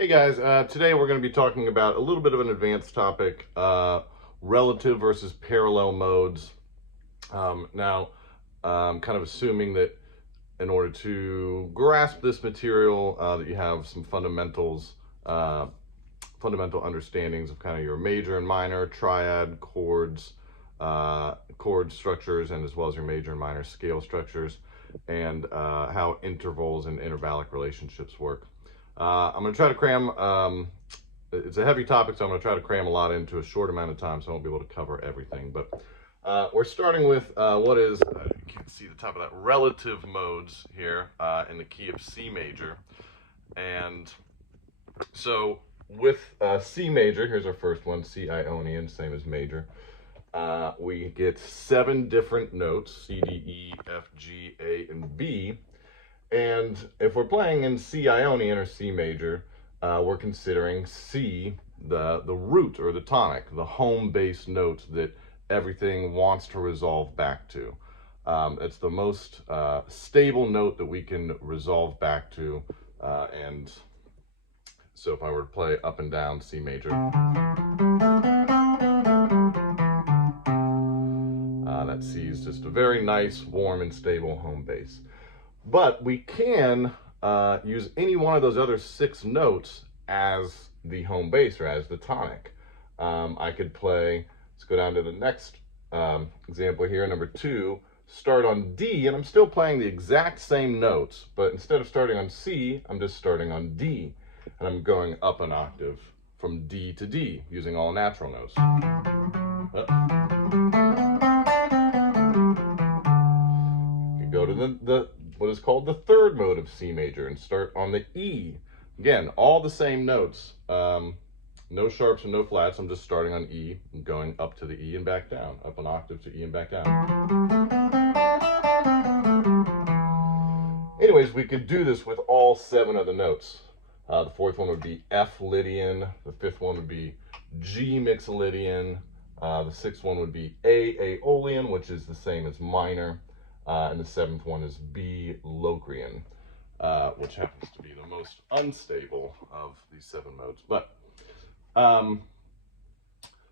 Hey guys, today we're going to be talking about a little bit of an advanced topic, relative versus parallel modes. Now, kind of assuming that in order to grasp this material, that you have some fundamental understandings of kind of your major and minor, triad, chords, chord structures, and as well as your major and minor scale structures, and how intervals and intervallic relationships work. I'm going to try to cram, it's a heavy topic, so I'm going to try to cram a lot into a short amount of time, so I won't be able to cover everything. But we're starting with what is, you can see the top of that, relative modes here in the key of C major. And so with C major, here's our first one, C Ionian, same as major. We get 7 different notes, C, D, E, F, G, A, and B. And if we're playing in C Ionian or C major, we're considering C the root or the tonic, the home base note that everything wants to resolve back to. It's the most stable note that we can resolve back to. And so if I were to play up and down C major, that C is just a very nice, warm, and stable home base. But we can use any one of those other 6 notes as the home bass or as the tonic. I could play, let's go down to the next example here, number 2, start on D, and I'm still playing the exact same notes, but instead of starting on C, I'm just starting on D, and I'm going up an octave from D to D using all natural notes. You go to the what is called the third mode of C major and start on the E. Again, all the same notes. No sharps and no flats. I'm just starting on E and going up to the E and back down. Up an octave to E and back down. Anyways, we could do this with all 7 of the notes. The fourth one would be F Lydian. The fifth one would be G Mixolydian. The sixth one would be A Aeolian, which is the same as minor. And the 7th one is B Locrian, which happens to be the most unstable of these 7 modes. But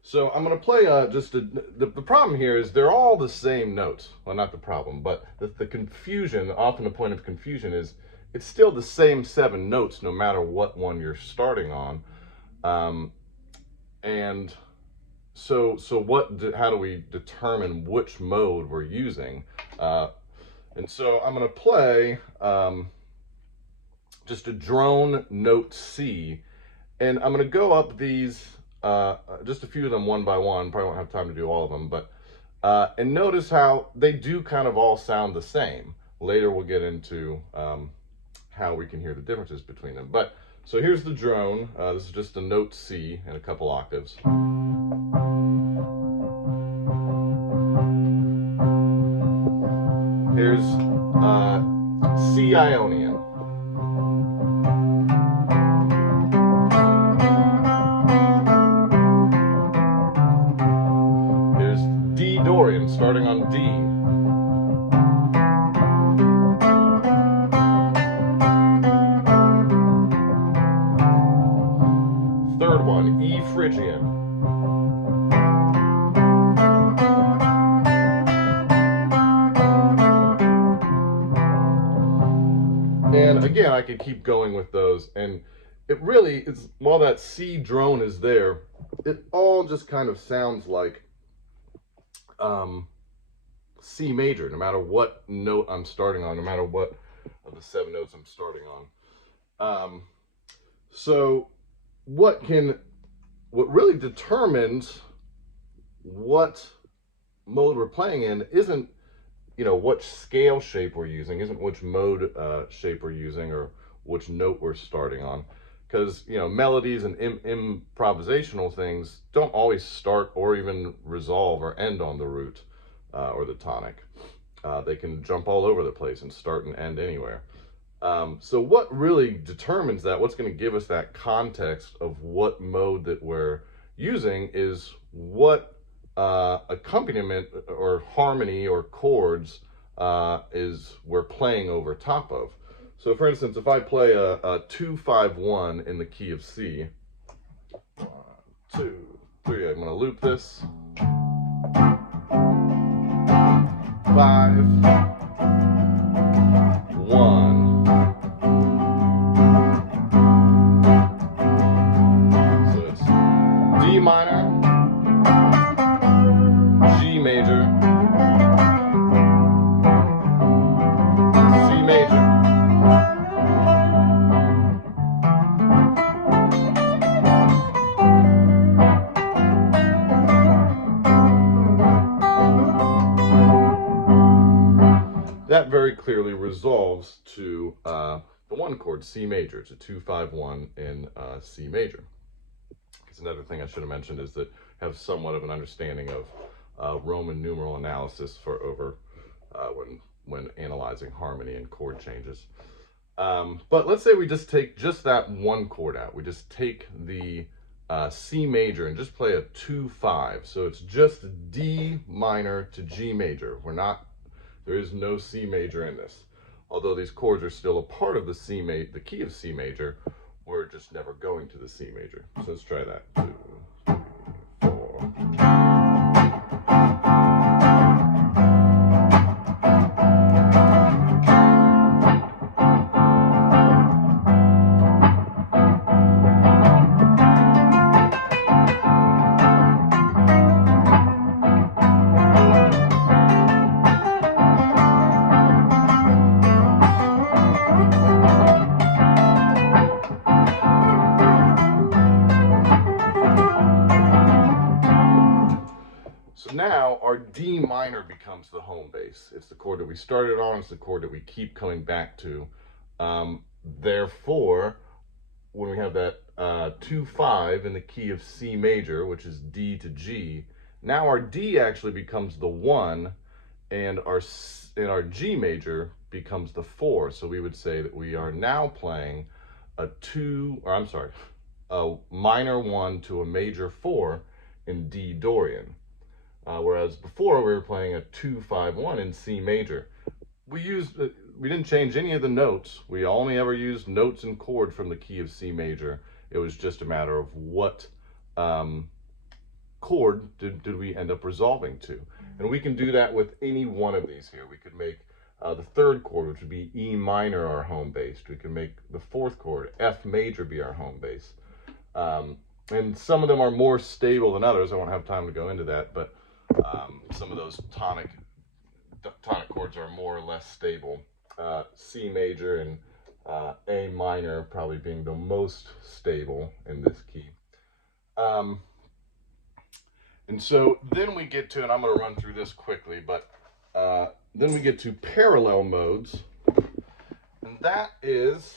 so I'm going to play the problem here is they're all the same notes. Well, not the problem, but the confusion, often the point of confusion is it's still the same 7 notes no matter what one you're starting on. And so how do we determine which mode we're using? And so I'm going to play just a drone note C, and I'm going to go up these, just a few of them one by one. Probably won't have time to do all of them, but and notice how they do kind of all sound the same. Later we'll get into how we can hear the differences between them. But so here's the drone. This is just a note C and a couple octaves. Here's C Ionian. Here's D Dorian, starting on D. Third one, E Phrygian. And again, I could keep going with those, and it really is, while that C drone is there, it all just kind of sounds like C major, no matter what note I'm starting on, no matter what of the 7 notes I'm starting on. So what really determines what mode we're playing in isn't, what scale shape we're using, isn't which mode shape we're using or which note we're starting on. Because, melodies and improvisational things don't always start or even resolve or end on the root or the tonic. They can jump all over the place and start and end anywhere. So what really determines that, what's going to give us that context of what mode that we're using, is what accompaniment or harmony or chords is we're playing over top of. So for instance, if I play a 2-5-1 in the key of C, 1, 2, 3, I'm going to loop this. 5, 1. So it's D minor, G major, C major. That very clearly resolves to the one chord, C major. It's a 2-5-1 in C major. Because another thing I should have mentioned is that I have somewhat of an understanding of Roman numeral analysis for over when analyzing harmony and chord changes. But let's say we just take just that one chord out. We just take the C major and just play a 2-5. So it's just D minor to G major. There is no C major in this. Although these chords are still a part of the key of C major, we're just never going to the C major. So let's try that. 2, 3, 4. Now our D minor becomes the home base. It's the chord that we started on. It's the chord that we keep coming back to. Therefore, when we have that 2-5 in the key of C major, which is D to G, now our D actually becomes the 1, and our G major becomes the 4. So we would say that we are now playing a minor 1 to a major 4 in D Dorian. Whereas before we were playing a 2-5-1 in C major. We didn't change any of the notes. We only ever used notes and chord from the key of C major. It was just a matter of what chord did we end up resolving to. And we can do that with any one of these here. We could make the third chord, which would be E minor, our home base. We can make the fourth chord, F major, be our home base. And some of them are more stable than others. I won't have time to go into that, but some of those tonic chords are more or less stable. C major and A minor probably being the most stable in this key. And so then we get to, and I'm going to run through this quickly, but then we get to parallel modes, and that is,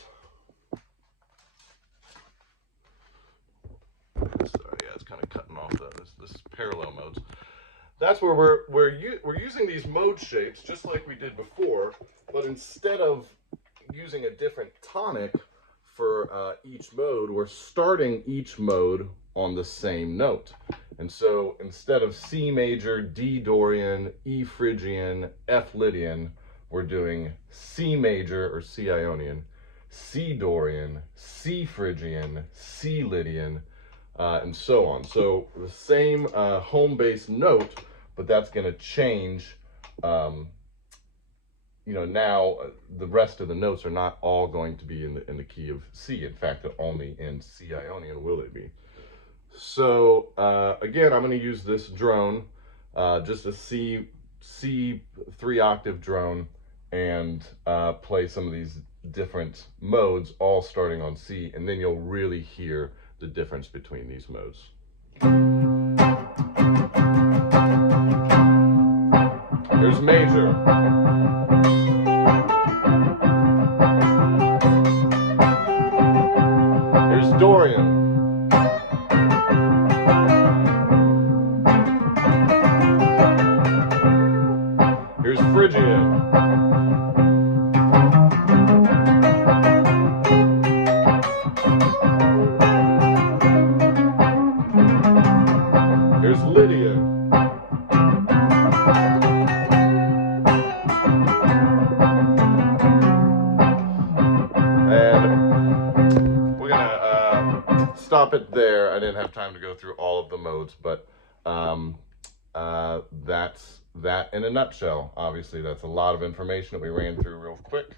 sorry, yeah, it's kind of cutting off this is parallel modes. That's where we're using these mode shapes just like we did before, but instead of using a different tonic for each mode, we're starting each mode on the same note. And so instead of C major, D Dorian, E Phrygian, F Lydian, we're doing C major or C Ionian, C Dorian, C Phrygian, C Lydian, and so on. So the same home base note, but that's going to change. Now the rest of the notes are not all going to be in the key of C. In fact, only in C Ionian will it be. So again, I'm going to use this drone, just a C 3-octave drone, and play some of these different modes, all starting on C, and then you'll really hear the difference between these modes. Here's major. Here's Dorian. Here's Phrygian. Here's Lydian. stop it there. I didn't have time to go through all of the modes, but that's that in a nutshell. Obviously, that's a lot of information that we ran through real quick.